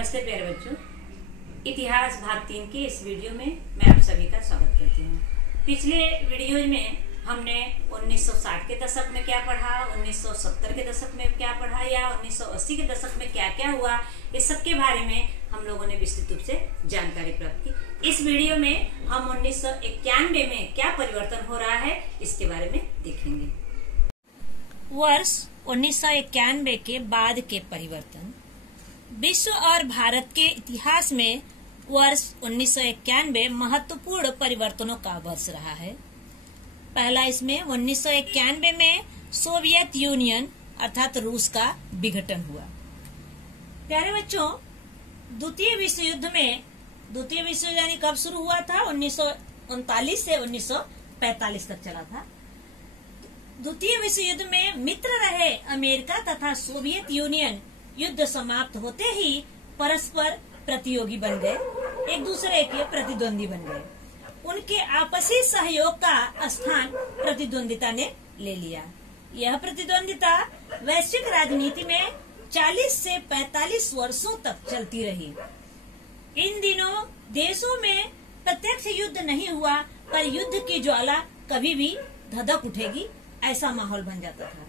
नमस्ते प्यारे बच्चों, इतिहास भाग 3 के इस वीडियो में मैं आप सभी का स्वागत करती हूँ। पिछले वीडियो में हमने 1960 के दशक में क्या पढ़ा, 1970 के दशक में क्या पढ़ा या 1980 के दशक में क्या क्या हुआ, इस सब के बारे में हम लोगों ने विस्तृत रूप से जानकारी प्राप्त की। इस वीडियो में हम 1991 में क्या परिवर्तन हो रहा है इसके बारे में देखेंगे। वर्ष 1991 के बाद के परिवर्तन। विश्व और भारत के इतिहास में वर्ष 1991 महत्वपूर्ण परिवर्तनों का वर्ष रहा है। पहला इसमें 1991 में सोवियत यूनियन अर्थात रूस का विघटन हुआ। प्यारे बच्चों, द्वितीय विश्व युद्ध यानी कब शुरू हुआ था? 1939 से 1945 तक चला था। द्वितीय विश्व युद्ध में मित्र रहे अमेरिका तथा सोवियत यूनियन युद्ध समाप्त होते ही परस्पर प्रतियोगी बन गए, एक दूसरे के प्रतिद्वंदी बन गए। उनके आपसी सहयोग का स्थान प्रतिद्वंदिता ने ले लिया। यह प्रतिद्वंदिता वैश्विक राजनीति में 40 से 45 वर्षों तक चलती रही। इन दिनों देशों में प्रत्यक्ष युद्ध नहीं हुआ, पर युद्ध की ज्वाला कभी भी धधक उठेगी ऐसा माहौल बन जाता था।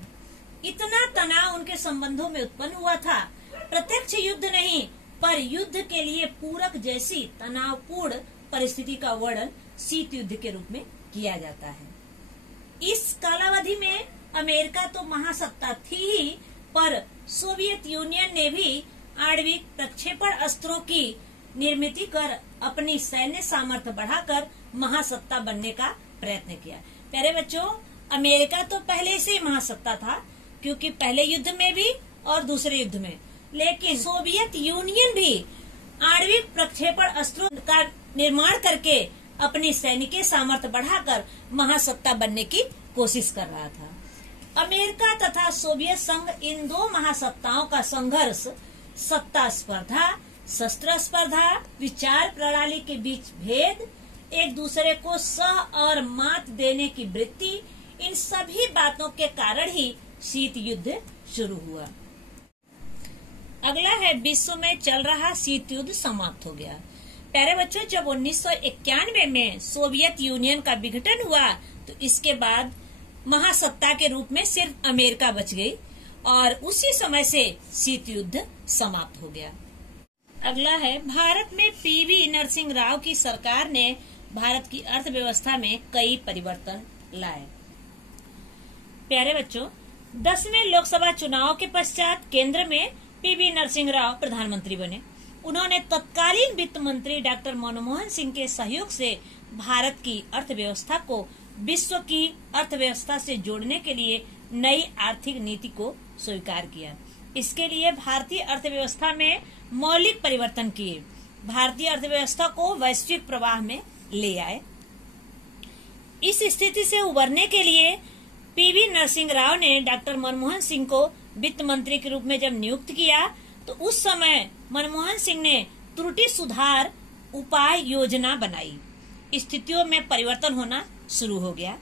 इतना तनाव उनके संबंधों में उत्पन्न हुआ था। प्रत्यक्ष युद्ध नहीं, पर युद्ध के लिए पूरक जैसी तनावपूर्ण परिस्थिति का वर्णन शीत युद्ध के रूप में किया जाता है। इस कालावधि में अमेरिका तो महासत्ता थी ही, पर सोवियत यूनियन ने भी आणविक प्रक्षेपण अस्त्रों की निर्मित कर अपनी सैन्य सामर्थ्य बढ़ाकर महासत्ता बनने का प्रयत्न किया। प्यारे बच्चों, अमेरिका तो पहले से ही महासत्ता था, क्योंकि पहले युद्ध में भी और दूसरे युद्ध में, लेकिन सोवियत यूनियन भी आणविक प्रक्षेपण अस्त्रों का निर्माण करके अपनी सैनिक सामर्थ्य बढ़ाकर महासत्ता बनने की कोशिश कर रहा था। अमेरिका तथा सोवियत संघ इन दो महासत्ताओं का संघर्ष सत्ता स्पर्धा, शस्त्र स्पर्धा, विचार प्रणाली के बीच भेद, एक दूसरे को सह और मात देने की वृत्ति, इन सभी बातों के कारण ही शीत युद्ध शुरू हुआ। अगला है विश्व में चल रहा शीत युद्ध समाप्त हो गया। प्यारे बच्चों, जब 1991 में सोवियत यूनियन का विघटन हुआ तो इसके बाद महासत्ता के रूप में सिर्फ अमेरिका बच गई और उसी समय से शीत युद्ध समाप्त हो गया। अगला है भारत में पीवी नरसिंह राव की सरकार ने भारत की अर्थव्यवस्था में कई परिवर्तन लाए। प्यारे बच्चों, 10वें लोकसभा चुनाव के पश्चात केंद्र में पीवी नरसिंह राव प्रधानमंत्री बने। उन्होंने तत्कालीन वित्त मंत्री डॉक्टर मनमोहन सिंह के सहयोग से भारत की अर्थव्यवस्था को विश्व की अर्थव्यवस्था से जोड़ने के लिए नई आर्थिक नीति को स्वीकार किया। इसके लिए भारतीय अर्थव्यवस्था में मौलिक परिवर्तन किए, भारतीय अर्थव्यवस्था को वैश्विक प्रवाह में ले आए। इस स्थिति से उबरने के लिए पीवी नरसिंह राव ने डॉक्टर मनमोहन सिंह को वित्त मंत्री के रूप में जब नियुक्त किया तो उस समय मनमोहन सिंह ने त्रुटि सुधार उपाय योजना बनाई। स्थितियों में परिवर्तन होना शुरू हो गया।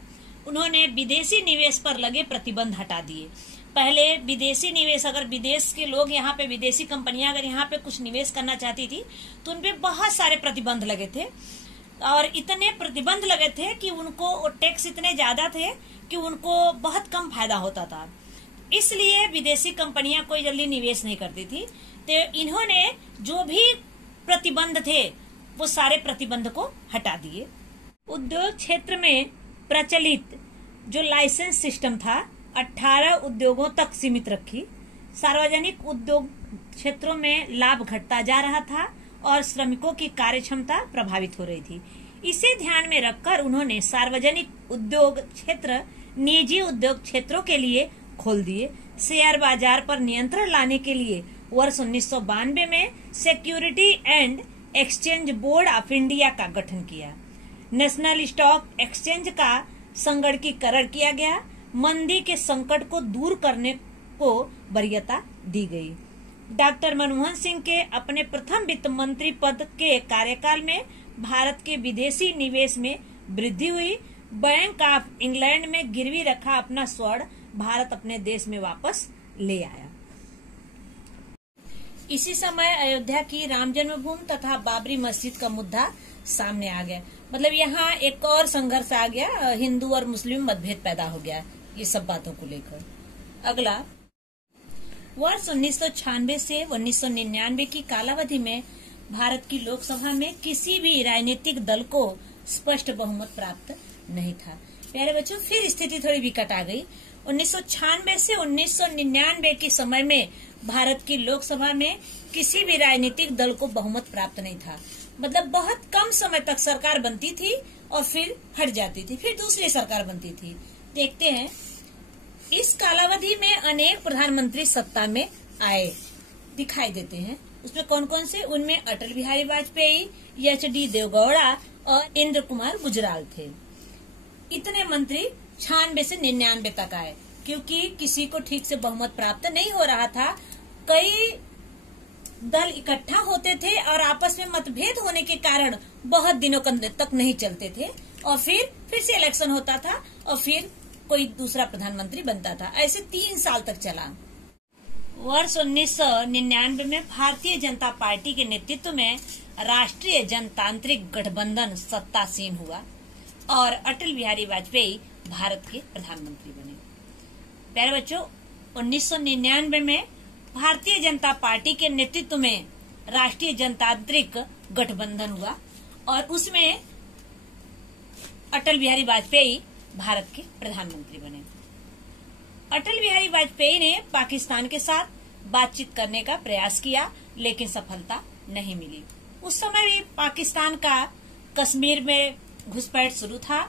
उन्होंने विदेशी निवेश पर लगे प्रतिबंध हटा दिए। पहले विदेशी निवेश, अगर विदेश के लोग यहाँ पे, विदेशी कंपनियां अगर यहाँ पे कुछ निवेश करना चाहती थी तो उनपे बहुत सारे प्रतिबंध लगे थे और इतने प्रतिबंध लगे थे कि उनको टैक्स इतने ज्यादा थे कि उनको बहुत कम फायदा होता था। इसलिए विदेशी कंपनियां कोई जल्दी निवेश नहीं करती थी। तो इन्होंने जो भी प्रतिबंध थे वो सारे प्रतिबंध को हटा दिए। उद्योग क्षेत्र में प्रचलित जो लाइसेंस सिस्टम था 18 उद्योगों तक सीमित रखी। सार्वजनिक उद्योग क्षेत्रों में लाभ घटता जा रहा था और श्रमिकों की कार्यक्षमता प्रभावित हो रही थी। इसे ध्यान में रखकर उन्होंने सार्वजनिक उद्योग क्षेत्र निजी उद्योग क्षेत्रों के लिए खोल दिए। शेयर बाजार पर नियंत्रण लाने के लिए वर्ष 1992 में security and exchange board of India का गठन किया। नेशनल स्टॉक एक्सचेंज का संगणकीकरण किया गया। मंदी के संकट को दूर करने को वरीयता दी गई। डॉक्टर मनमोहन सिंह के अपने प्रथम वित्त मंत्री पद के कार्यकाल में भारत के विदेशी निवेश में वृद्धि हुई। बैंक ऑफ इंग्लैंड में गिरवी रखा अपना स्वर्ण भारत अपने देश में वापस ले आया। इसी समय अयोध्या की राम जन्मभूमि तथा बाबरी मस्जिद का मुद्दा सामने आ गया। मतलब यहाँ एक और संघर्ष आ गया, हिंदू और मुस्लिम मतभेद पैदा हो गया ये सब बातों को लेकर। अगला, वर्ष 1996 से 1999 की कालावधि में भारत की लोकसभा में किसी भी राजनीतिक दल को स्पष्ट बहुमत प्राप्त नहीं था। प्यारे बच्चों, फिर स्थिति थोड़ी विकट आ गई। 1996 से 1999 के समय में भारत की लोकसभा में किसी भी राजनीतिक दल को बहुमत प्राप्त नहीं था। मतलब बहुत कम समय तक सरकार बनती थी और फिर हट जाती थी, फिर दूसरी सरकार बनती थी। देखते हैं, इस कालावधि में अनेक प्रधानमंत्री सत्ता में आए दिखाई देते हैं। उसमें कौन कौन से? उनमें अटल बिहारी वाजपेयी, एच.डी. देवगौड़ा और इंद्र कुमार गुजराल थे। इतने मंत्री 96 से 99 तक आए, क्योंकि किसी को ठीक से बहुमत प्राप्त नहीं हो रहा था। कई दल इकट्ठा होते थे और आपस में मतभेद होने के कारण बहुत दिनों तक नहीं चलते थे और फिर से इलेक्शन होता था और फिर कोई दूसरा प्रधानमंत्री बनता था। ऐसे 3 साल तक चला। वर्ष 1999 में भारतीय जनता पार्टी के नेतृत्व में राष्ट्रीय जनतांत्रिक गठबंधन सत्तासीन हुआ और अटल बिहारी वाजपेयी भारत के प्रधानमंत्री बने। प्यारे बच्चों, 1999 में भारतीय जनता पार्टी के नेतृत्व में राष्ट्रीय जनतांत्रिक गठबंधन हुआ और उसमें अटल बिहारी वाजपेयी भारत के प्रधानमंत्री बने। अटल बिहारी वाजपेयी ने पाकिस्तान के साथ बातचीत करने का प्रयास किया, लेकिन सफलता नहीं मिली। उस समय भी पाकिस्तान का कश्मीर में घुसपैठ शुरू था।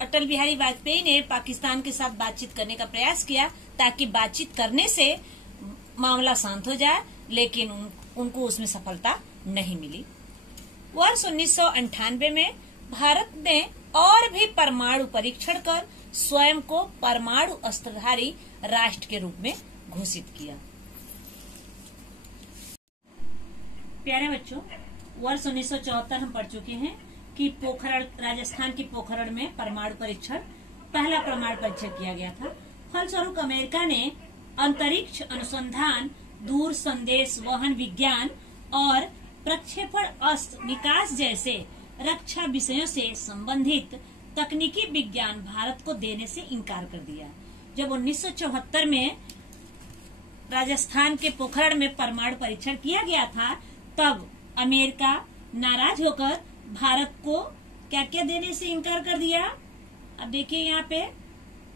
अटल बिहारी वाजपेयी ने पाकिस्तान के साथ बातचीत करने का प्रयास किया ताकि बातचीत करने से मामला शांत हो जाए, लेकिन उनको उसमें सफलता नहीं मिली। वर्ष 1998 में भारत ने और भी परमाणु परीक्षण कर स्वयं को परमाणु अस्त्रधारी राष्ट्र के रूप में घोषित किया। प्यारे बच्चों, वर्ष 1974 हम पढ़ चुके हैं कि पोखरण, राजस्थान की पोखरण में परमाणु परीक्षण, पहला परमाणु परीक्षण किया गया था। फलस्वरूप अमेरिका ने अंतरिक्ष अनुसंधान, दूर संदेश वहन विज्ञान और प्रक्षेपण अस्त्र विकास जैसे रक्षा विषयों से संबंधित तकनीकी विज्ञान भारत को देने से इनकार कर दिया। जब 1974 में राजस्थान के पोखरण में परमाणु परीक्षण किया गया था, तब अमेरिका नाराज होकर भारत को क्या क्या देने से इनकार कर दिया। अब देखिए यहाँ पे,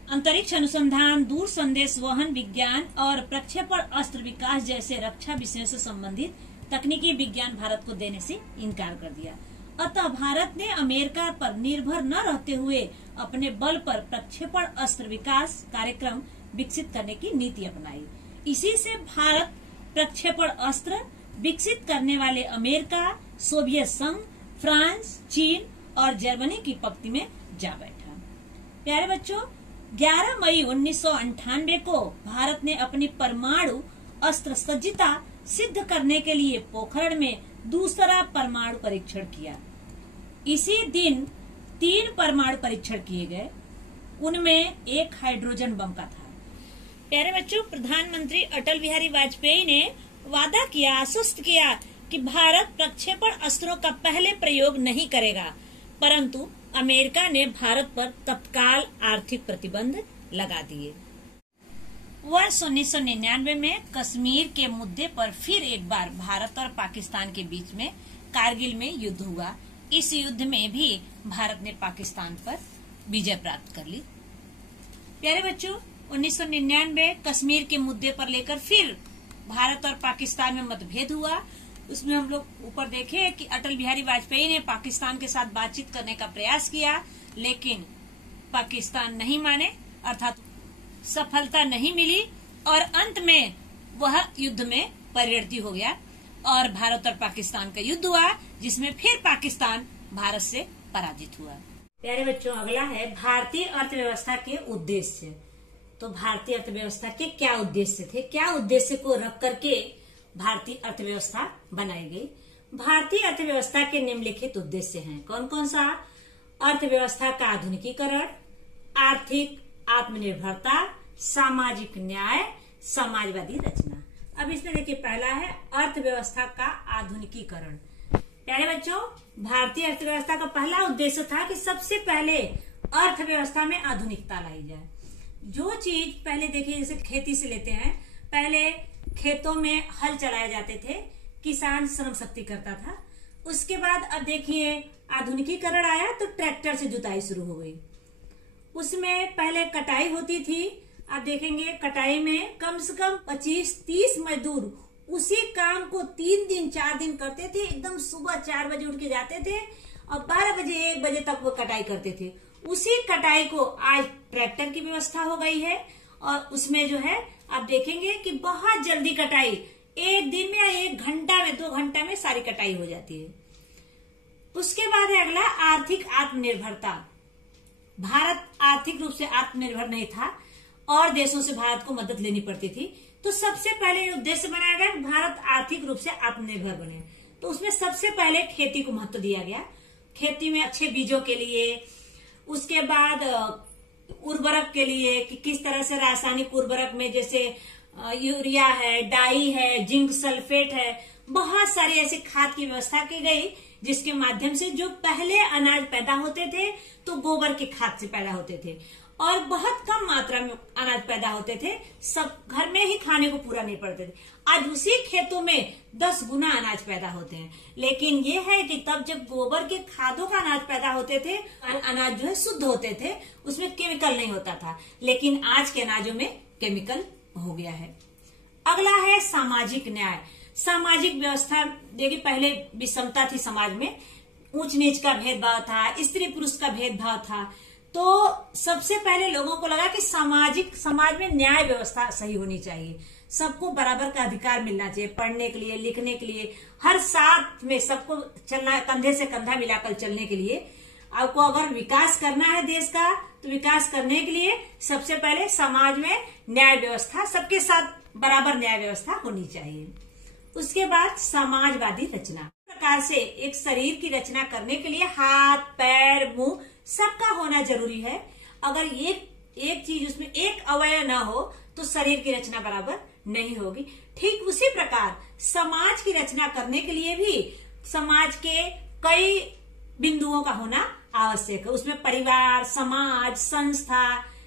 अंतरिक्ष अनुसंधान, दूर संदेश वहन विज्ञान और प्रक्षेपण अस्त्र विकास जैसे रक्षा विषयों से संबंधित तकनीकी विज्ञान भारत को देने से इनकार कर दिया। अतः भारत ने अमेरिका पर निर्भर न रहते हुए अपने बल पर प्रक्षेपण अस्त्र विकास कार्यक्रम विकसित करने की नीति अपनाई। इसी से भारत प्रक्षेपण अस्त्र विकसित करने वाले अमेरिका, सोवियत संघ, फ्रांस, चीन और जर्मनी की पंक्ति में जा बैठा। प्यारे बच्चों, 11 मई 1998 को भारत ने अपनी परमाणु अस्त्र सज्जता सिद्ध करने के लिए पोखरण में दूसरा परमाणु परीक्षण किया। इसी दिन 3 परमाणु परीक्षण किए गए, उनमें एक हाइड्रोजन बम का था। प्यारे बच्चों, प्रधानमंत्री अटल बिहारी वाजपेयी ने वादा किया, आश्वस्त किया कि भारत प्रक्षेपण अस्त्रों का पहले प्रयोग नहीं करेगा, परंतु अमेरिका ने भारत पर तत्काल आर्थिक प्रतिबंध लगा दिए। वर्ष 1999 में कश्मीर के मुद्दे पर फिर एक बार भारत और पाकिस्तान के बीच में कारगिल में युद्ध हुआ। इस युद्ध में भी भारत ने पाकिस्तान पर विजय प्राप्त कर ली। प्यारे बच्चों, 1999 कश्मीर के मुद्दे पर लेकर फिर भारत और पाकिस्तान में मतभेद हुआ। उसमें हम लोग ऊपर देखे कि अटल बिहारी वाजपेयी ने पाकिस्तान के साथ बातचीत करने का प्रयास किया, लेकिन पाकिस्तान नहीं माने, अर्थात सफलता नहीं मिली और अंत में वह युद्ध में परिणति हो गया और भारत और पाकिस्तान का युद्ध हुआ, जिसमें फिर पाकिस्तान भारत से पराजित हुआ। प्यारे बच्चों, अगला है भारतीय अर्थव्यवस्था के उद्देश्य। तो भारतीय अर्थव्यवस्था के क्या उद्देश्य थे, क्या उद्देश्य को रख करके भारतीय अर्थव्यवस्था बनाई गई। भारतीय अर्थव्यवस्था के निम्नलिखित उद्देश्य हैं। कौन कौन सा? अर्थव्यवस्था का आधुनिकीकरण, आर्थिक आत्मनिर्भरता, सामाजिक न्याय, समाजवादी रचना। अब इसमें देखिए पहला है अर्थव्यवस्था का आधुनिकीकरण। प्यारे बच्चों, भारतीय अर्थव्यवस्था का पहला उद्देश्य था कि सबसे पहले अर्थव्यवस्था में आधुनिकता लाई जाए। जो चीज पहले देखिए, जैसे खेती से लेते हैं, पहले खेतों में हल चलाए जाते थे, किसान श्रम शक्ति करता था। उसके बाद अब देखिए आधुनिकीकरण आया तो ट्रैक्टर से जुताई शुरू हो गई। उसमें पहले कटाई होती थी, आप देखेंगे कटाई में कम से कम 25-30 मजदूर उसी काम को 3 दिन 4 दिन करते थे। एकदम सुबह 4 बजे उठ के जाते थे और 12 बजे 1 बजे तक वो कटाई करते थे। उसी कटाई को आज ट्रैक्टर की व्यवस्था हो गई है और उसमें जो है आप देखेंगे कि बहुत जल्दी कटाई, 1 दिन में या 1 घंटा में 2 घंटा में सारी कटाई हो जाती है। उसके बाद है अगला आर्थिक आत्मनिर्भरता। भारत आर्थिक रूप से आत्मनिर्भर नहीं था और देशों से भारत को मदद लेनी पड़ती थी। तो सबसे पहले उद्देश्य बनाया गया कि भारत आर्थिक रूप से आत्मनिर्भर बने। तो उसमें सबसे पहले खेती को महत्व दिया गया, खेती में अच्छे बीजों के लिए, उसके बाद उर्वरक के लिए कि किस तरह से रासायनिक उर्वरक में जैसे यूरिया है, डाई है, जिंक सल्फेट है, बहुत सारी ऐसी खाद की व्यवस्था की गई जिसके माध्यम से जो पहले अनाज पैदा होते थे तो गोबर की खाद से पैदा होते थे और बहुत कम मात्रा में अनाज पैदा होते थे, सब घर में ही खाने को पूरा नहीं पड़ते थे। आज उसी खेतों में 10 गुना अनाज पैदा होते हैं। लेकिन ये है कि तब जब गोबर के खादों का अनाज पैदा होते थे, अनाज जो है शुद्ध होते थे, उसमें केमिकल नहीं होता था। लेकिन आज के अनाजों में केमिकल हो गया है। अगला है सामाजिक न्याय। सामाजिक व्यवस्था देखिए, पहले विषमता थी समाज में, ऊंच नीच का भेदभाव था, स्त्री पुरुष का भेदभाव था। तो सबसे पहले लोगों को लगा कि समाज में न्याय व्यवस्था सही होनी चाहिए, सबको बराबर का अधिकार मिलना चाहिए, पढ़ने के लिए, लिखने के लिए, हर साथ में सबको चलना, कंधे से कंधा मिलाकर चलने के लिए। आपको अगर विकास करना है देश का, तो विकास करने के लिए सबसे पहले समाज में न्याय व्यवस्था, सबके साथ बराबर न्याय व्यवस्था होनी चाहिए। उसके बाद समाजवादी रचना। प्रकार से एक शरीर की रचना करने के लिए हाथ, पैर, मुंह सबका होना जरूरी है। अगर एक चीज उसमें एक अवयव ना हो तो शरीर की रचना बराबर नहीं होगी। ठीक उसी प्रकार समाज की रचना करने के लिए भी समाज के कई बिंदुओं का होना आवश्यक है। उसमें परिवार, समाज, संस्था,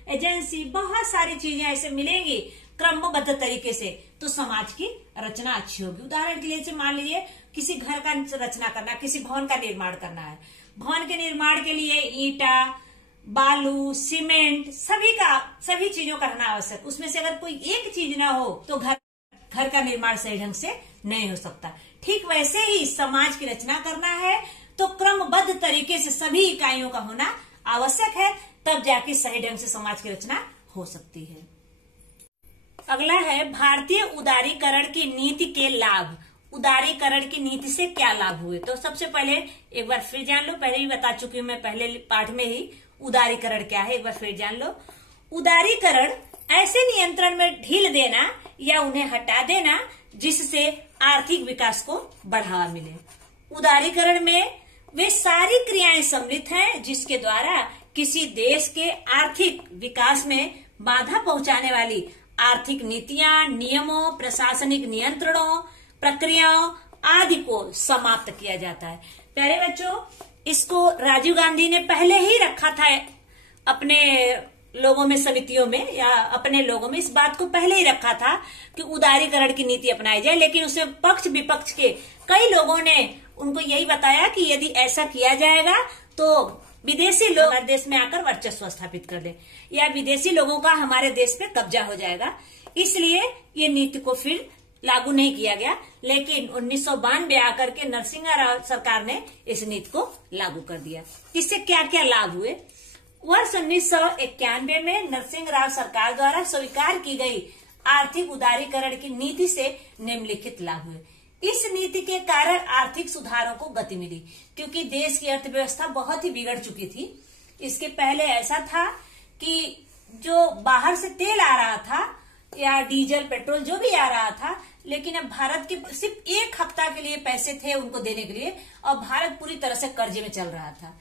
एजेंसी, बहुत सारी चीजें ऐसे मिलेंगी क्रमबद्ध तरीके से, तो समाज की रचना अच्छी होगी। उदाहरण के लिए मान लीजिए किसी घर का रचना करना, किसी भवन का निर्माण करना है। भवन के निर्माण के लिए ईंटा, बालू, सीमेंट, सभी चीजों का रहना आवश्यक। उसमें से अगर कोई एक चीज ना हो तो घर का निर्माण सही ढंग से नहीं हो सकता। ठीक वैसे ही समाज की रचना करना है तो क्रमबद्ध तरीके से सभी इकाइयों का होना आवश्यक है, तब जाके सही ढंग से समाज की रचना हो सकती है। अगला है भारतीय उदारीकरण की नीति के लाभ। उदारीकरण की नीति से क्या लाभ हुए, तो सबसे पहले एक बार फिर जान लो, पहले भी बता चुकी हूं मैं पहले पाठ में ही, उदारीकरण क्या है एक बार फिर जान लो। उदारीकरण ऐसे नियंत्रण में ढील देना या उन्हें हटा देना जिससे आर्थिक विकास को बढ़ावा मिले। उदारीकरण में वे सारी क्रियाएं सम्मिलित हैं जिसके द्वारा किसी देश के आर्थिक विकास में बाधा पहुंचाने वाली आर्थिक नीतियां, नियमों, प्रशासनिक नियंत्रणों, प्रक्रियाओं आदि को समाप्त किया जाता है। प्यारे बच्चों, इसको राजीव गांधी ने पहले ही रखा था अपने लोगों में, समितियों में या अपने लोगों में, इस बात को पहले ही रखा था कि उदारीकरण की नीति अपनाई जाए। लेकिन उसमें पक्ष विपक्ष के कई लोगों ने उनको यही बताया कि यदि ऐसा किया जाएगा तो विदेशी लोग हमारे देश में आकर वर्चस्व स्थापित कर ले या विदेशी लोगों का हमारे देश पे कब्जा हो जाएगा। इसलिए ये नीति को फिर लागू नहीं किया गया। लेकिन 1992 आकर के नरसिंह राव सरकार ने इस नीति को लागू कर दिया। इससे क्या क्या लाभ हुए? वर्ष 1991 में नरसिंह राव सरकार द्वारा स्वीकार की गई आर्थिक उदारीकरण की नीति से निम्नलिखित लाभ हुए। इस नीति के कारण आर्थिक सुधारों को गति मिली, क्योंकि देश की अर्थव्यवस्था बहुत ही बिगड़ चुकी थी। इसके पहले ऐसा था कि जो बाहर से तेल आ रहा था या डीजल, पेट्रोल जो भी आ रहा था, लेकिन अब भारत के सिर्फ 1 हफ्ता के लिए पैसे थे उनको देने के लिए और भारत पूरी तरह से कर्जे में चल रहा था।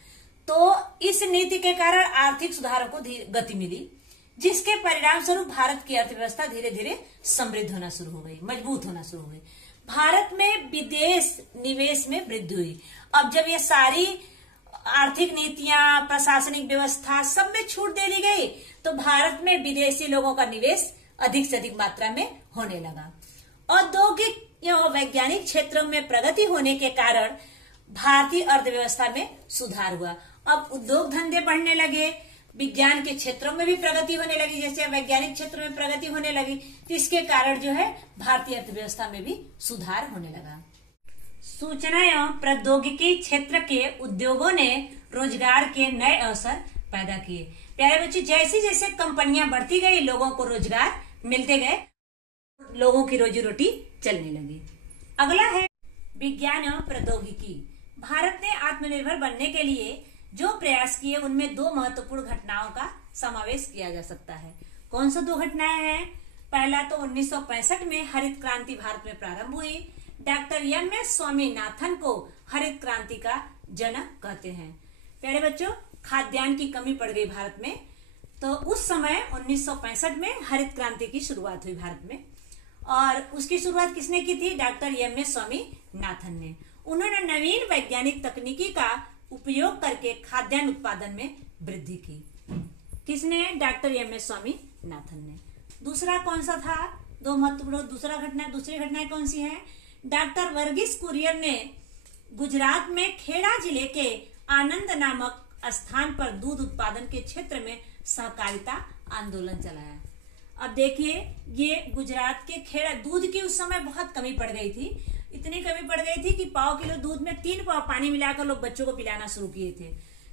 तो इस नीति के कारण आर्थिक सुधारों को गति मिली। जिसके परिणाम स्वरूप भारत की अर्थव्यवस्था धीरे धीरे समृद्ध होना शुरू हो गई, मजबूत होना शुरू हो गई। भारत में विदेश निवेश में वृद्धि हुई। अब जब ये सारी आर्थिक नीतियां, प्रशासनिक व्यवस्था सब में छूट दे दी गई, तो भारत में विदेशी लोगों का निवेश अधिक से अधिक मात्रा में होने लगा। औद्योगिक एवं वैज्ञानिक क्षेत्रों में प्रगति होने के कारण भारतीय अर्थव्यवस्था में सुधार हुआ। अब उद्योग धंधे बढ़ने लगे, विज्ञान के क्षेत्रों में भी प्रगति होने लगी, जैसे वैज्ञानिक क्षेत्रों में प्रगति होने लगी, तो इसके कारण जो है भारतीय अर्थव्यवस्था में भी सुधार होने लगा। सूचना एवं प्रौद्योगिकी क्षेत्र के उद्योगों ने रोजगार के नए अवसर पैदा किए। प्यारे बच्चों, जैसे जैसे कंपनियां बढ़ती गई, लोगों को रोजगार मिलते गए, लोगों की रोजी रोटी चलने लगी। अगला है विज्ञान एवं प्रौद्योगिकी। भारत ने आत्मनिर्भर बनने के लिए जो प्रयास किए, उनमें दो महत्वपूर्ण घटनाओं का समावेश किया जा सकता है। कौन सा दो घटनाएं हैं? पहला तो 1965 में हरित क्रांति भारत में प्रारंभ हुई। Doctor MS. स्वामीनाथन को हरित क्रांति का जनक कहते हैं। प्यारे बच्चों, खाद्यान्न की कमी पड़ गई भारत में, तो उस समय 1965 में हरित क्रांति की शुरुआत हुई भारत में, और उसकी शुरुआत किसने की थी? Doctor MS. स्वामीनाथन ने। उन्होंने नवीन वैज्ञानिक तकनीकी का उपयोग करके खाद्यान्न उत्पादन में वृद्धि की। किसने? Doctor MS. स्वामीनाथन ने। दूसरा कौन सा था? दो महत्वपूर्ण दूसरी घटनाएं कौन सी है? डॉक्टर वर्गीस कुरियन ने गुजरात में खेड़ा जिले के आनंद नामक स्थान पर दूध उत्पादन के क्षेत्र में सहकारिता आंदोलन चलाया। अब देखिए, ये गुजरात के खेड़ा, दूध की उस समय बहुत कमी पड़ गई थी। इतनी कमी पड़ गई थी कि पाव किलो दूध में 3 पाव पानी मिलाकर लोग बच्चों को पिलाना शुरू किए थे।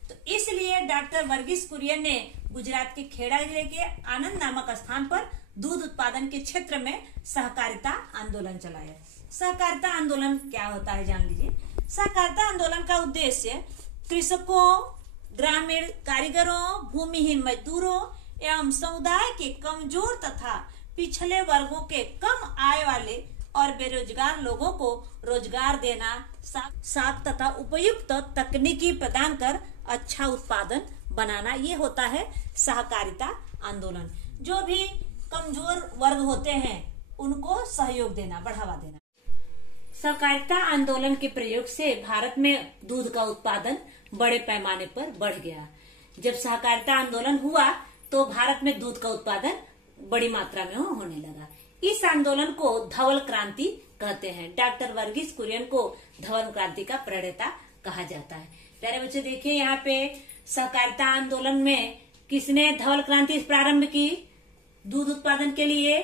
तो इसलिए डॉक्टर वर्गीस कुरियन ने गुजरात के खेड़ा जिले के आनंद नामक स्थान पर दूध उत्पादन के क्षेत्र में सहकारिता आंदोलन चलाया। सहकारिता आंदोलन क्या होता है, जान लीजिए। सहकारिता आंदोलन का उद्देश्य कृषकों, ग्रामीण कारीगरों, भूमिहीन मजदूरों एवं समुदाय के कमजोर तथा पिछले वर्गों के कम आय वाले और बेरोजगार लोगों को रोजगार देना, साफ तथा उपयुक्त तकनीकी प्रदान कर अच्छा उत्पादन बनाना, ये होता है सहकारिता आंदोलन। जो भी कमजोर वर्ग होते हैं उनको सहयोग देना, बढ़ावा देना। सहकारिता आंदोलन के प्रयोग से भारत में दूध का उत्पादन बड़े पैमाने पर बढ़ गया। जब सहकारिता आंदोलन हुआ तो भारत में दूध का उत्पादन बड़ी मात्रा में होने लगा। इस आंदोलन को धवल क्रांति कहते हैं। डॉक्टर वर्गीस कुरियन को धवल क्रांति का प्रणेता कहा जाता है। प्यारे बच्चे, देखिए यहाँ पे सहकारिता आंदोलन में किसने धवल क्रांति प्रारंभ की? दूध उत्पादन के लिए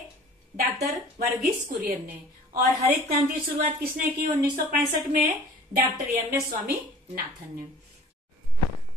डॉक्टर वर्गीस कुरियन ने। और हरित क्रांति की शुरुआत किसने की? 1965 में डॉक्टर एम.एस. स्वामीनाथन ने।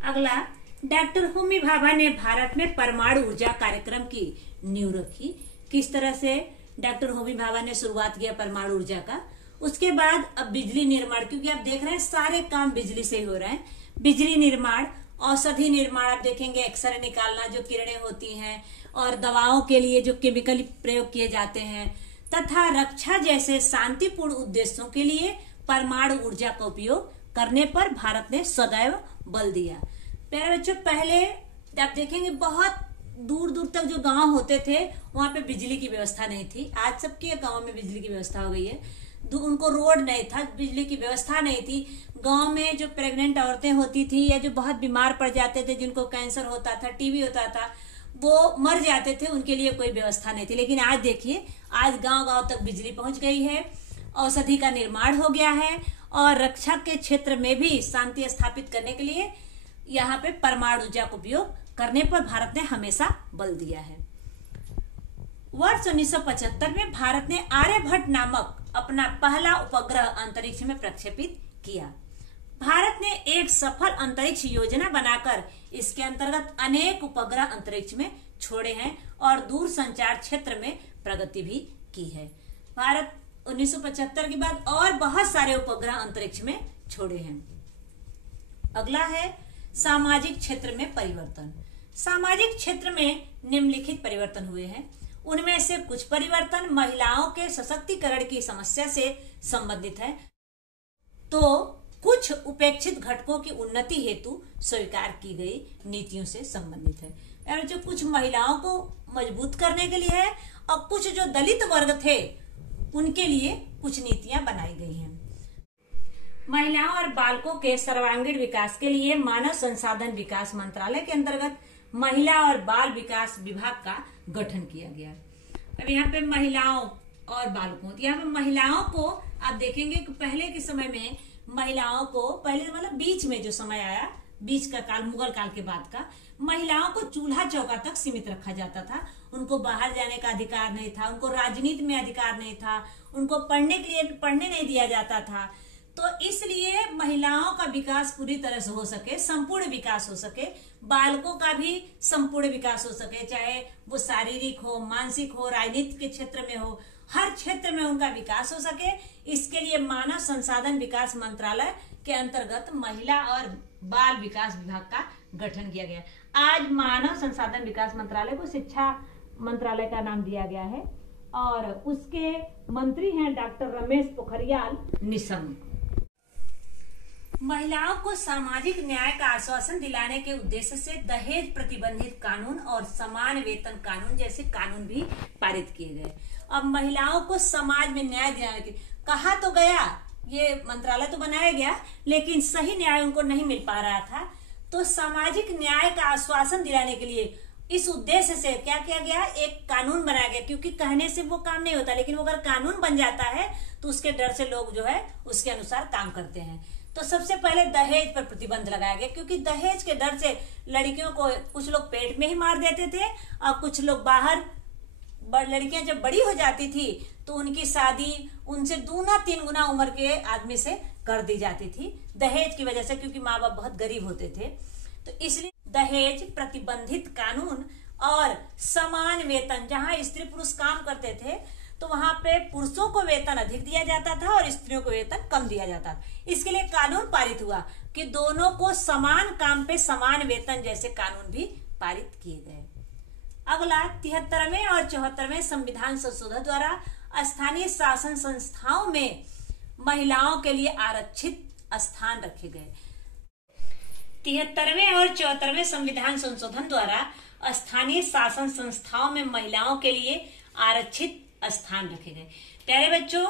अगला, डॉक्टर होमी भाभा ने भारत में परमाणु ऊर्जा कार्यक्रम की नींव रखी। किस तरह से डॉक्टर होमी भाभा ने शुरुआत किया परमाणु ऊर्जा का? उसके बाद अब बिजली निर्माण, क्योंकि आप देख रहे हैं सारे काम बिजली से हो रहे हैं। बिजली निर्माण, औषधि निर्माण, आप देखेंगे एक्सरे निकालना, जो किरणें होती हैं, और दवाओं के लिए जो केमिकल प्रयोग किए जाते हैं, तथा रक्षा जैसे शांतिपूर्ण उद्देश्यों के लिए परमाणु ऊर्जा का उपयोग करने पर भारत ने सदैव बल दिया। प्यारे बच्चों, पहले आप देखेंगे बहुत दूर दूर तक जो गांव होते थे वहां पे बिजली की व्यवस्था नहीं थी। आज सबके गांव में बिजली की व्यवस्था हो गई है। उनको रोड नहीं था, बिजली की व्यवस्था नहीं थी। गांव में जो प्रेग्नेंट औरतें होती थी या जो बहुत बीमार पड़ जाते थे, जिनको कैंसर होता था, टीबी होता था, वो मर जाते थे, उनके लिए कोई व्यवस्था नहीं थी। लेकिन आज देखिए, आज गांव गांव तक बिजली पहुंच गई है, औषधि का निर्माण हो गया है, और रक्षा के क्षेत्र में भी शांति स्थापित करने के लिए यहाँ पे परमाणु ऊर्जा का उपयोग करने पर भारत ने हमेशा बल दिया है। वर्ष 1975 में भारत ने आर्यभट्ट नामक अपना पहला उपग्रह अंतरिक्ष में प्रक्षेपित किया। भारत ने एक सफल अंतरिक्ष योजना बनाकर इसके अंतर्गत अनेक उपग्रह अंतरिक्ष में छोड़े हैं और दूर संचार क्षेत्र में प्रगति भी की है। भारत 1975 के बाद और बहुत सारे उपग्रह अंतरिक्ष में छोड़े हैं। अगला है सामाजिक क्षेत्र में परिवर्तन। सामाजिक क्षेत्र में निम्नलिखित परिवर्तन हुए हैं। उनमें से कुछ परिवर्तन महिलाओं के सशक्तिकरण की समस्या से संबंधित है, तो कुछ उपेक्षित घटकों की उन्नति हेतु स्वीकार की गई नीतियों से संबंधित है। यानी जो कुछ महिलाओं को मजबूत करने के लिए है और कुछ जो दलित वर्ग थे उनके लिए कुछ नीतियां बनाई गई हैं। महिलाओं और बालकों के सर्वांगीण विकास के लिए मानव संसाधन विकास मंत्रालय के अंतर्गत महिला और बाल विकास विभाग का गठन किया गया। अब यहाँ पे महिलाओं और बालकों, यहाँ पे महिलाओं को आप देखेंगे कि पहले के समय में महिलाओं को, पहले मतलब बीच में जो समय आया, बीच का काल, मुगल काल के बाद का, महिलाओं को चूल्हा चौका तक सीमित रखा जाता था। उनको बाहर जाने का अधिकार नहीं था, उनको राजनीति में अधिकार नहीं था, उनको पढ़ने के लिए पढ़ने नहीं दिया जाता था। तो इसलिए महिलाओं का विकास पूरी तरह से हो सके, संपूर्ण विकास हो सके, बालकों का भी संपूर्ण विकास हो सके, चाहे वो शारीरिक हो, मानसिक हो, राजनीति के क्षेत्र में हो, हर क्षेत्र में उनका विकास हो सके, इसके लिए मानव संसाधन विकास मंत्रालय के अंतर्गत महिला और बाल विकास विभाग का गठन किया गया। आज मानव संसाधन विकास मंत्रालय को शिक्षा मंत्रालय का नाम दिया गया है और उसके मंत्री हैं डॉक्टर रमेश पोखरियाल निशंक। महिलाओं को सामाजिक न्याय का आश्वासन दिलाने के उद्देश्य से दहेज प्रतिबंधित कानून और समान वेतन कानून जैसे कानून भी पारित किए गए। अब महिलाओं को समाज में न्याय दिलाने के, कहा तो गया, ये मंत्रालय तो बनाया गया, लेकिन सही न्याय उनको नहीं मिल पा रहा था। तो सामाजिक न्याय का आश्वासन दिलाने के लिए इस उद्देश्य से क्या किया गया, एक कानून बनाया गया। क्योंकि कहने से वो काम नहीं होता, लेकिन वो अगर कानून बन जाता है तो उसके डर से लोग जो है उसके अनुसार काम करते हैं। तो सबसे पहले दहेज पर प्रतिबंध लगाया गया, क्योंकि दहेज के डर से लड़कियों को कुछ लोग पेट में ही मार देते थे और कुछ लोग बाहर, लड़कियां जब बड़ी हो जाती थी तो उनकी शादी उनसे 2-3 गुना उम्र के आदमी से कर दी जाती थी दहेज की वजह से, क्योंकि माँ बाप बहुत गरीब होते थे। तो इसलिए दहेज प्रतिबंधित कानून और समान वेतन, जहां स्त्री पुरुष काम करते थे तो वहां पे पुरुषों को वेतन अधिक दिया जाता था और स्त्रियों को वेतन कम दिया जाता था। इसके लिए कानून पारित हुआ कि दोनों को समान काम पे समान वेतन जैसे कानून भी पारित किए गए। अगला 73वें और 74वें संविधान संशोधन द्वारा स्थानीय शासन संस्थाओं में महिलाओं के लिए आरक्षित स्थान रखे गए। 73वें और 74वें संविधान संशोधन द्वारा स्थानीय शासन संस्थाओं में महिलाओं के लिए आरक्षित स्थान रखे गए। प्यारे बच्चों,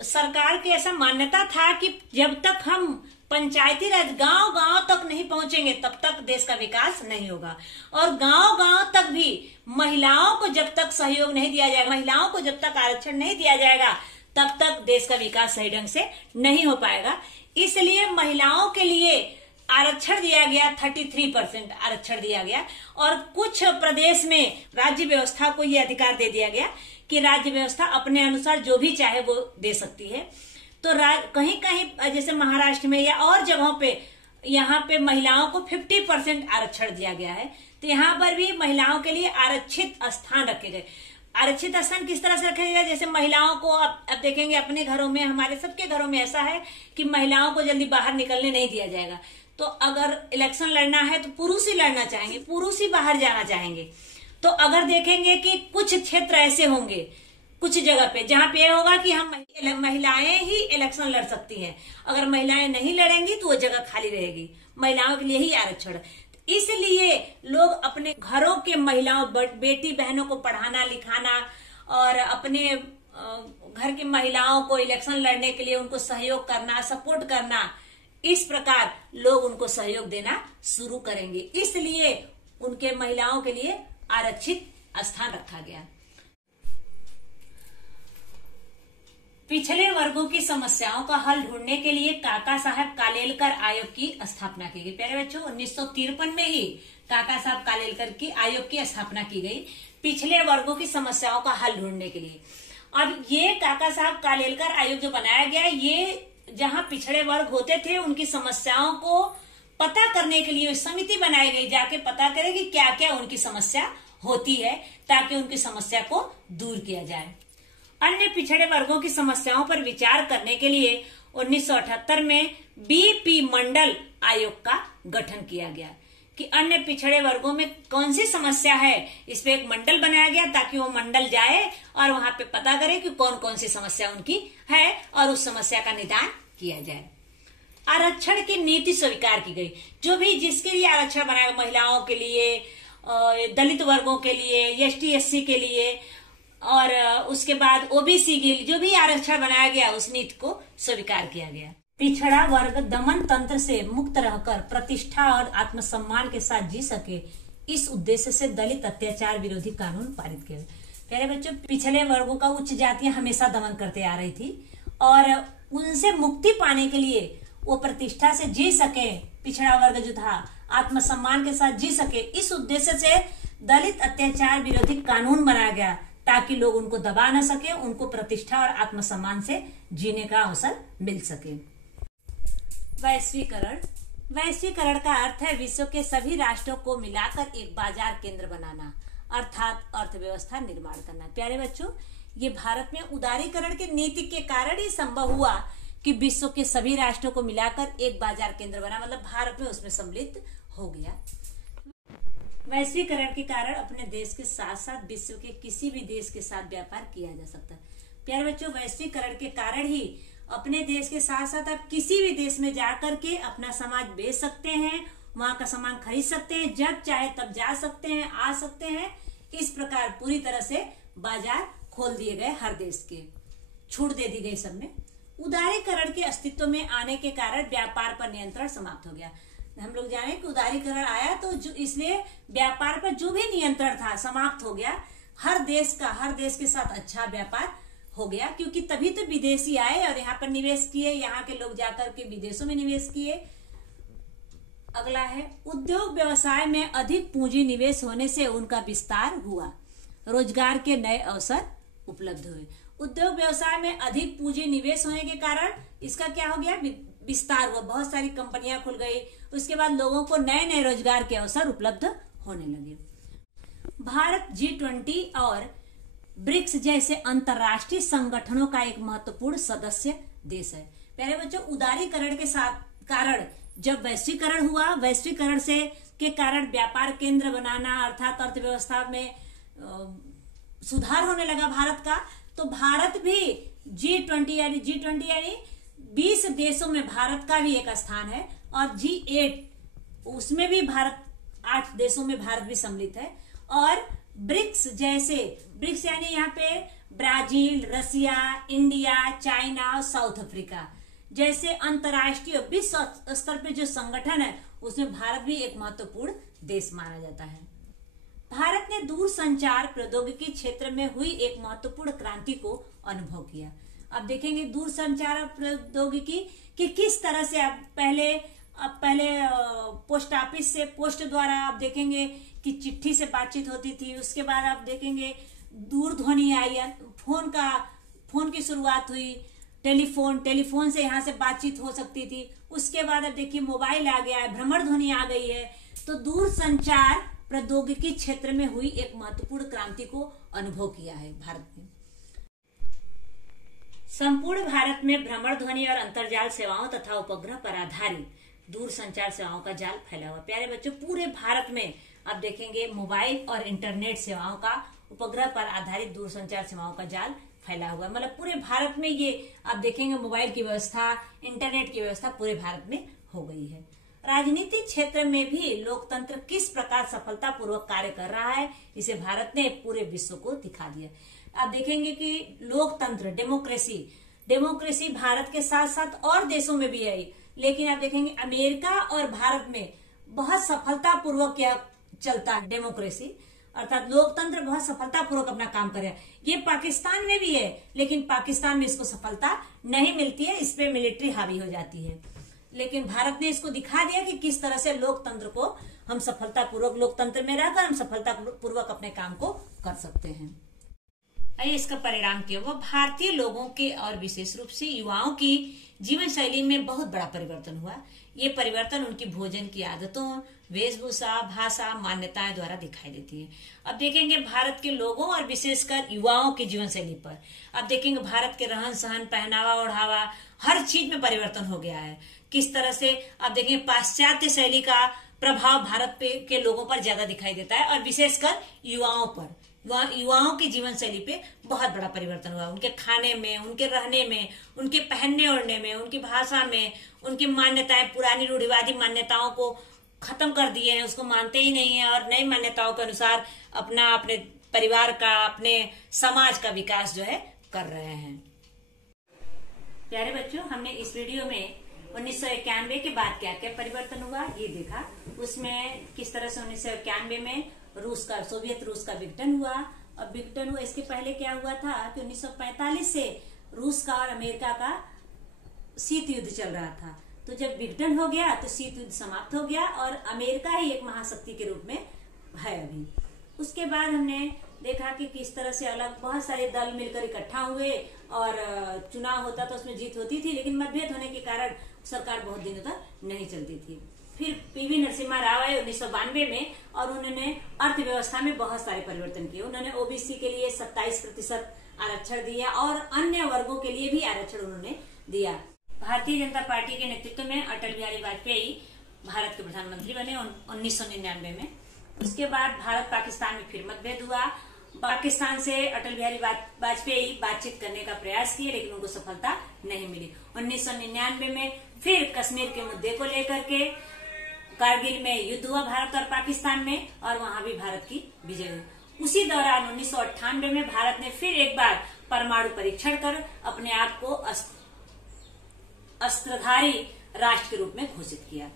सरकार की ऐसा मान्यता था कि जब तक हम पंचायती राज गांव-गांव तक नहीं पहुंचेंगे तब तक देश का विकास नहीं होगा। और गांव-गांव तक भी महिलाओं को जब तक सहयोग नहीं दिया जाएगा, महिलाओं को जब तक आरक्षण नहीं दिया जाएगा, तब तक देश का विकास सही ढंग से नहीं हो पाएगा। इसलिए महिलाओं के लिए आरक्षण दिया गया, 33% आरक्षण दिया गया। और कुछ प्रदेश में राज्य व्यवस्था को यह अधिकार दे दिया गया कि राज्य व्यवस्था अपने अनुसार जो भी चाहे वो दे सकती है। तो कहीं कहीं जैसे महाराष्ट्र में या और जगहों पे, यहाँ पे महिलाओं को 50% आरक्षण दिया गया है। तो यहाँ पर भी महिलाओं के लिए आरक्षित स्थान रखे गए। आरक्षित स्थान किस तरह से रखे गए, जैसे महिलाओं को अब देखेंगे अपने घरों में, हमारे सबके घरों में ऐसा है कि महिलाओं को जल्दी बाहर निकलने नहीं दिया जाएगा। तो अगर इलेक्शन लड़ना है तो पुरुष ही लड़ना चाहेंगे, पुरुष ही बाहर जाना चाहेंगे। तो अगर देखेंगे कि कुछ क्षेत्र ऐसे होंगे, कुछ जगह पे जहाँ पे होगा कि हम महिलाएं ही इलेक्शन लड़ सकती हैं, अगर महिलाएं नहीं लड़ेंगी तो वो जगह खाली रहेगी, महिलाओं के लिए ही आरक्षण। इसलिए लोग अपने घरों के महिलाओं, बेटी बहनों को पढ़ाना लिखाना और अपने घर की महिलाओं को इलेक्शन लड़ने के लिए उनको सहयोग करना, सपोर्ट करना, इस प्रकार लोग उनको सहयोग देना शुरू करेंगे। इसलिए उनके महिलाओं के लिए आरक्षित स्थान रखा गया। पिछड़े वर्गों की समस्याओं का हल ढूंढने के लिए काका साहब कालेलकर आयोग की स्थापना की गई। प्यारे बच्चों, 1953 में ही काका साहब कालेलकर की आयोग की स्थापना की गई पिछले वर्गों की समस्याओं का हल ढूंढने के लिए। अब ये काका साहब कालेलकर आयोग जो बनाया गया, ये जहां पिछड़े वर्ग होते थे उनकी समस्याओं को पता करने के लिए समिति बनाई गई, जाके पता करे कि क्या क्या उनकी समस्या होती है, ताकि उनकी समस्या को दूर किया जाए। अन्य पिछड़े वर्गों की समस्याओं पर विचार करने के लिए 1978 में बीपी मंडल आयोग का गठन किया गया कि अन्य पिछड़े वर्गों में कौन सी समस्या है, इस पे एक मंडल बनाया गया ताकि वो मंडल जाए और वहां पे पता करे कि कौन कौन सी समस्या उनकी है और उस समस्या का निदान किया जाए। आरक्षण की नीति स्वीकार की गई, जो भी जिसके लिए आरक्षण बनाया, महिलाओं के लिए दलित वर्गों के लिए, एसटी एससी के लिए, और उसके बाद ओबीसी के लिए जो भी आरक्षण बनाया गया उस नीति को स्वीकार किया गया। पिछड़ा वर्ग दमन तंत्र से मुक्त रहकर प्रतिष्ठा और आत्मसम्मान के साथ जी सके, इस उद्देश्य से दलित अत्याचार विरोधी कानून पारित किया। प्यारे बच्चों, पिछले वर्गों का उच्च जातियां हमेशा दमन करते आ रही थी और उनसे मुक्ति पाने के लिए वो प्रतिष्ठा से जी सके, पिछड़ा वर्ग जो था आत्मसम्मान के साथ जी सके, इस उद्देश्य से दलित अत्याचार विरोधी कानून बनाया गया ताकि लोग उनको दबा न सके, उनको प्रतिष्ठा और आत्मसम्मान से जीने का अवसर मिल सके। वैश्वीकरण। वैश्वीकरण का अर्थ है विश्व के सभी राष्ट्रों को मिलाकर एक बाजार केंद्र बनाना, अर्थात अर्थव्यवस्था निर्माण करना। प्यारे बच्चों, ये भारत में उदारीकरण की नीति के कारण ही संभव हुआ कि विश्व के सभी राष्ट्रों को मिलाकर एक बाजार केंद्र बना, मतलब भारत में उसमें सम्मिलित हो गया। वैश्वीकरण के कारण अपने देश के साथ साथ विश्व के किसी भी देश के साथ व्यापार किया जा सकता है। प्यारे बच्चों, वैश्वीकरण के कारण ही अपने देश के साथ साथ आप किसी भी देश में जाकर के अपना सामान बेच सकते हैं, वहां का सामान खरीद सकते हैं, जब चाहे तब जा सकते हैं, आ सकते हैं। इस प्रकार पूरी तरह से बाजार खोल दिए गए, हर देश के छूट दे दी गई सबने। उदारीकरण के अस्तित्व में आने के कारण व्यापार पर नियंत्रण समाप्त हो गया। हम लोग जाने कि उदारीकरण आया तो जो इसलिए व्यापार पर जो भी नियंत्रण था समाप्त हो गया। हर देश के साथ अच्छा व्यापार हो गया, क्योंकि तभी तो विदेशी आए और यहाँ पर निवेश किए, यहाँ के लोग जाकर के विदेशों में निवेश किए। अगला है उद्योग व्यवसाय में अधिक पूंजी निवेश होने से उनका विस्तार हुआ, रोजगार के नए अवसर उपलब्ध हुए। उद्योग व्यवसाय में अधिक पूंजी निवेश होने के कारण इसका क्या हो गया, विस्तार हुआ, बहुत सारी कंपनियां खुल गई। उसके बाद लोगों को नए नए रोजगार के अवसर उपलब्ध होने लगे। भारत G20 और ब्रिक्स जैसे अंतरराष्ट्रीय संगठनों का एक महत्वपूर्ण सदस्य देश है। प्यारे बच्चों, उदारीकरण के साथ कारण जब वैश्वीकरण हुआ, वैश्वीकरण से के कारण व्यापार केंद्र बनाना अर्थात अर्थव्यवस्था में सुधार होने लगा भारत का, तो भारत भी G20 यानी 20 देशों में भारत का भी एक स्थान है, और G8 उसमें भी भारत 8 देशों में भारत भी सम्मिलित है। और ब्रिक्स यानी यहाँ पे ब्राजील, रसिया, इंडिया, चाइना और साउथ अफ्रीका जैसे अंतरराष्ट्रीय विश्व स्तर पे जो संगठन है उसमें भारत भी एक महत्वपूर्ण देश माना जाता है। भारत ने दूरसंचार प्रौद्योगिकी क्षेत्र में हुई एक महत्वपूर्ण क्रांति को अनुभव किया। अब देखेंगे दूरसंचार प्रौद्योगिकी कि किस तरह से अब पहले पोस्ट ऑफिस से पोस्ट द्वारा आप देखेंगे कि चिट्ठी से बातचीत होती थी। उसके बाद आप देखेंगे दूरध्वनि आई, फोन की शुरुआत हुई, टेलीफोन से यहाँ से बातचीत हो सकती थी। उसके बाद अब देखिए मोबाइल आ गया है, भ्रमण ध्वनि आ गई है। तो दूरसंचार प्रौद्योगिकी क्षेत्र में हुई एक महत्वपूर्ण क्रांति को अनुभव किया है भारत ने। संपूर्ण भारत में भ्रमण ध्वनि और अंतरजाल सेवाओं तथा उपग्रह पर आधारित दूरसंचार सेवाओं का जाल फैला हुआ। प्यारे बच्चों, पूरे भारत में आप देखेंगे मोबाइल और इंटरनेट सेवाओं का, उपग्रह पर आधारित दूरसंचार सेवाओं का जाल फैला हुआ। मतलब पूरे भारत में ये आप देखेंगे मोबाइल की व्यवस्था, इंटरनेट की व्यवस्था पूरे भारत में हो गई है। राजनीतिक क्षेत्र में भी लोकतंत्र किस प्रकार सफलतापूर्वक कार्य कर रहा है, इसे भारत ने पूरे विश्व को दिखा दिया। आप देखेंगे कि लोकतंत्र, डेमोक्रेसी भारत के साथ साथ और देशों में भी है, लेकिन आप देखेंगे अमेरिका और भारत में बहुत सफलतापूर्वक यह चलता है। डेमोक्रेसी अर्थात लोकतंत्र बहुत सफलतापूर्वक अपना काम कर रहा है। ये पाकिस्तान में भी है, लेकिन पाकिस्तान में इसको सफलता नहीं मिलती है, इस पे मिलिट्री हावी हो जाती है। लेकिन भारत ने इसको दिखा दिया कि किस तरह से लोकतंत्र को हम सफलतापूर्वक, लोकतंत्र में रहकर हम सफलतापूर्वक अपने काम को कर सकते हैं। आइए इसका परिणाम क्या हुआ। भारतीय लोगों के और विशेष रूप से युवाओं की जीवन शैली में बहुत बड़ा परिवर्तन हुआ। ये परिवर्तन उनकी भोजन की आदतों, वेशभूषा, भाषा, मान्यताएं द्वारा दिखाई देती है। अब देखेंगे भारत के लोगों और विशेषकर युवाओं की जीवन शैली पर। अब देखेंगे भारत के रहन सहन, पहनावा ओढ़ावा, हर चीज में परिवर्तन हो गया है। किस तरह से अब देखेंगे पाश्चात्य शैली का प्रभाव भारत के लोगों पर ज्यादा दिखाई देता है, और विशेषकर युवाओं पर। युवाओं की जीवन शैली पे बहुत बड़ा परिवर्तन हुआ। उनके खाने में, उनके रहने में, उनके पहनने ओढ़ने में, उनकी भाषा में, उनकी मान्यताएं, पुरानी रूढ़िवादी मान्यताओं को खत्म कर दिए हैं, उसको मानते ही नहीं है और नई मान्यताओं के अनुसार अपने परिवार का, अपने समाज का विकास जो है कर रहे हैं। प्यारे बच्चों, हमने इस वीडियो में 1991 के बाद क्या क्या परिवर्तन हुआ ये देखा। उसमें किस तरह से 1991 में सोवियत रूस का विघटन हुआ। और विघटन हुआ, इसके पहले क्या हुआ था कि 1945 से रूस का और अमेरिका का शीत युद्ध चल रहा था। तो जब विघटन हो गया तो शीत युद्ध समाप्त हो गया और अमेरिका ही एक महाशक्ति के रूप में है अभी। उसके बाद हमने देखा कि किस तरह से अलग बहुत सारे दल मिलकर इकट्ठा हुए और चुनाव होता तो उसमें जीत होती थी, लेकिन मतभेद होने के कारण सरकार बहुत दिनों तक नहीं चलती थी। फिर पीवी नरसिम्हा राव आए 1992 में और उन्होंने अर्थव्यवस्था में बहुत सारे परिवर्तन किए। उन्होंने ओबीसी के लिए 27% आरक्षण दिया और अन्य वर्गों के लिए भी आरक्षण उन्होंने दिया। भारतीय जनता पार्टी के नेतृत्व में अटल बिहारी वाजपेयी भारत के प्रधानमंत्री बने 1999 में। उसके बाद भारत पाकिस्तान में फिर मतभेद हुआ। पाकिस्तान से अटल बिहारी वाजपेयी बातचीत करने का प्रयास किए, लेकिन उनको सफलता नहीं मिली। 1999 में फिर कश्मीर के मुद्दे को लेकर के कारगिल में युद्ध हुआ भारत और पाकिस्तान में, और वहां भी भारत की विजय हुई। उसी दौरान 1998 में भारत ने फिर एक बार परमाणु परीक्षण कर अपने आप को अस्त्रधारी राष्ट्र के रूप में घोषित किया।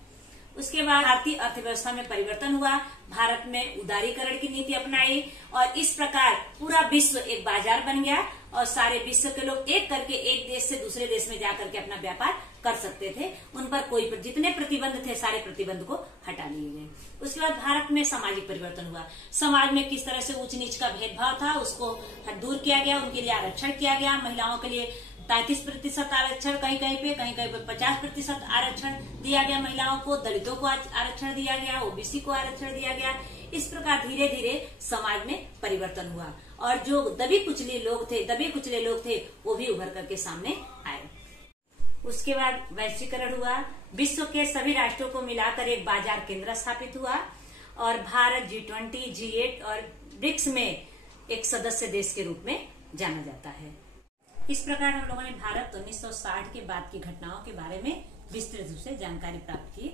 उसके बाद भारतीय अर्थव्यवस्था में परिवर्तन हुआ। भारत में उदारीकरण की नीति अपनाई और इस प्रकार पूरा विश्व एक बाजार बन गया और सारे विश्व के लोग एक करके एक देश से दूसरे देश में जाकर के अपना व्यापार कर सकते थे। उन पर जितने प्रतिबंध थे सारे प्रतिबंध को हटा लिए गए। उसके बाद भारत में सामाजिक परिवर्तन हुआ। समाज में किस तरह से ऊंच नीच का भेदभाव था उसको दूर किया गया, उनके लिए आरक्षण किया गया। महिलाओं के लिए 33% आरक्षण, कहीं कहीं पे 50% आरक्षण दिया गया महिलाओं को। दलितों को आरक्षण दिया गया, ओबीसी को आरक्षण दिया गया। इस प्रकार धीरे धीरे समाज में परिवर्तन हुआ और जो दबे कुचले लोग थे वो भी उभर करके सामने आए। उसके बाद वैश्वीकरण हुआ। विश्व के सभी राष्ट्रों को मिलाकर एक बाजार केंद्र स्थापित हुआ और भारत G20, G8 और ब्रिक्स में एक सदस्य देश के रूप में जाना जाता है। इस प्रकार हम लोगों ने भारत 1960 के बाद की घटनाओं के बारे में विस्तृत रूप से जानकारी प्राप्त की।